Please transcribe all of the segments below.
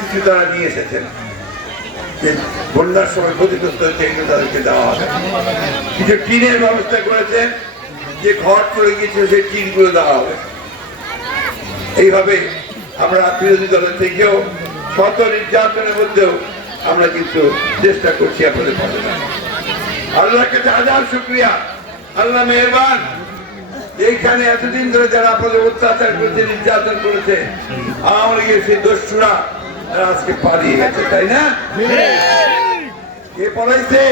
কিছু তারা নিয়ে এসেছেন। যে বন্যার সময় ক্ষতিগ্রস্ত হয়েছে এগুলো তাদেরকে দেওয়া হবে। কিছু টিনের ব্যবস্থা করেছেন, যে ঘর চলে গিয়েছিল, সেই টিনগুলো দেওয়া হবে। এইভাবে আমরা বিরোধী দলের থেকেও শত নির্যাতনের মধ্যেও আমরা কিন্তু চেষ্টা করছি আপনাদের পাশে। আল্লাহর শুক্রিয়া। আল্লাহ মেহরবান। এইখানে এতদিন ধরে যারা আপনাদের অত্যাচার করেছে নির্যাতন করেছে আওয়ামী লীগের সেই দস্যুরা তারা আজকে পালিয়ে গেছে তাই না? কে পড়াইছে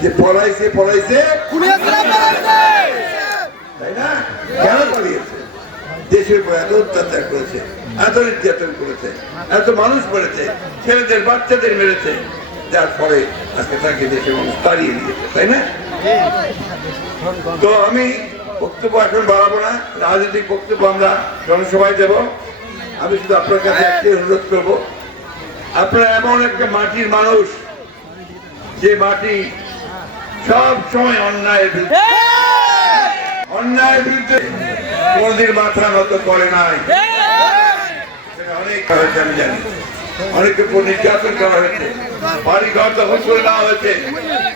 যে পড়াইছে পড়াইছে তাই না? কেন পালিয়েছে দেশের উপর এত অত্যাচার করেছে, এত নির্যাতন করেছে, এত মানুষ মেরেছে, ছেলেদের, বাচ্চাদের মেরেছে, যার ফলে আজকে তাকে দেশের মানুষ তাড়িয়ে দিয়েছে, তাই না? তো আমি বক্তব্য এখন বাড়াবো না, রাজনৈতিক বক্তব্য আমরা জনসভায় দেব। আমি শুধু আপনার কাছে একটাই অনুরোধ করব। আপনারা এমন একটা মাটির মানুষ, যে মাটি সব সময় অন্যায়ের বিরুদ্ধে অন্যায়ের বিরুদ্ধে কোনদিন মাথা নত করে নাই। অনেক হয়েছে আমি জানি। উপর নির্যাতন করা হয়েছে। বাড়ি ঘর দখল করে নেওয়া হয়েছে।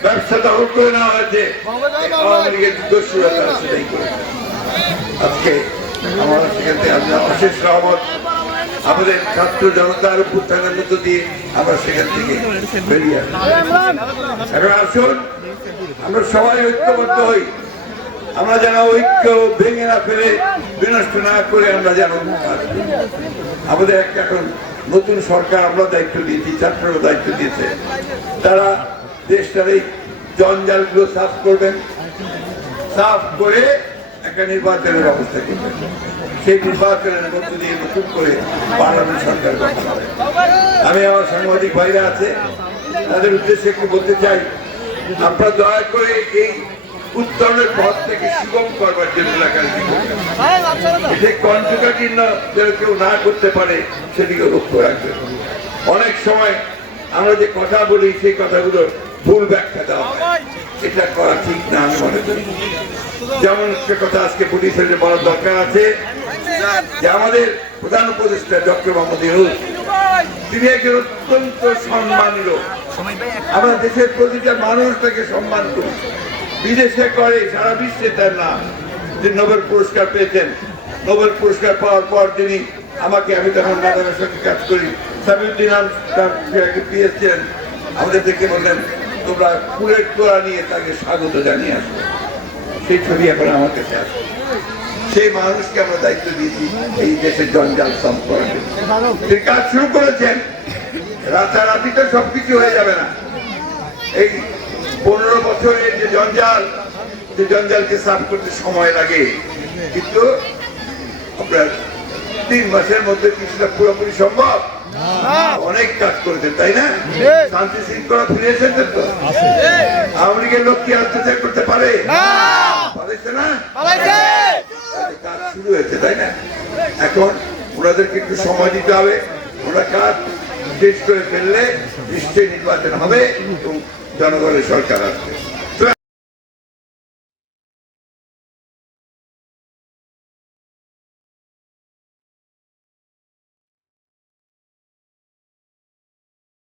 ব্যবসা দখল করে নেওয়া হয়েছে। আওয়ামী লীগের দস্যুরা তারা সেটাই আজকে আমার সেখান থেকে অশেষ আমাদের ছাত্র জনতার উত্থানের মধ্য দিয়ে আমরা সেখান থেকে বেরিয়ে আসি। এখন আসুন, আমরা সবাই ঐক্যবদ্ধ হই। আমরা যেন ঐক্য ভেঙে না ফেলে, বিনষ্ট না করে আমরা যেন আমাদের একটা এখন নতুন সরকার আমরা দায়িত্ব দিয়েছি ছাত্ররা দায়িত্ব দিয়েছে তারা দেশটার এই জঞ্জালগুলো সাফ করবেন, সাফ করে একটা নির্বাচনের ব্যবস্থা করবেন। সেই নির্বাচনের মধ্য দিয়ে নতুন করে পার্লামেন্ট সরকার আমি আমার সাংবাদিক ভাইরা আছে, তাদের উদ্দেশ্যে একটু বলতে চাই, আপনারা দয়া করে এই উত্তরণের পথ থেকে সুগম করবার জন্য এলাকার এতে কণ্ঠকাঠিন্য যেন কেউ না করতে পারে সেদিকে লক্ষ্য রাখবে। অনেক সময় আমরা যে কথা বলি সেই কথাগুলো ভুল ব্যাখ্যা দেওয়া হয়। এটা করা ঠিক না আমি মনে করি। যেমন একটা কথা আজকে পুলিশের বড় দরকার আছে যে আমাদের প্রধান উপদেষ্টা ডক্টর মোহাম্মদ ইউনুস তিনি একজন অত্যন্ত সম্মানীয়। আমরা দেশের প্রতিটা মানুষ তাকে সম্মান করি। বিদেশে করে, সারা বিশ্বে তার নাম। তিনি নোবেল পুরস্কার পেয়েছেন। নোবেল পুরস্কার পাওয়ার পর তিনি আমাকে, আমি তখন ম্যাডামের সঙ্গে কাজ করি। সামিউদ্দিন পেয়েছিলেন আমাদের দেখে বললেন, তোমরা ফুলের তোলা নিয়ে তাকে স্বাগত জানিয়ে আসবে সেই ছবি এখন আমার কাছে আসবে সেই মানুষকে আমরা দায়িত্ব দিয়েছি এই দেশের জঞ্জাল সম্পর্কে তিনি কাজ শুরু করেছেন। রাতারাতি তো সবকিছু হয়ে যাবে না। এই পনেরো বছরের যে জঞ্জাল যে জঞ্জালকে সাফ করতে সময় লাগে। কিন্তু আপনার তিন মাসের মধ্যে কিছুটা পুরোপুরি সম্ভব। অনেক কাজ করেছেন তাই না? শান্তি শৃঙ্খলা ফিরে এসেছেন তো? আওয়ামী লীগের লোক কি অত্যাচার করতে পারে? পারেছে না? কাজ শুরু হয়েছে তাই না? এখন ওনাদেরকে একটু সময় দিতে হবে। ওরা কাজ শেষ করে ফেললে নিশ্চয়ই নির্বাচন হবে এবং জনগণের সরকার আসবে।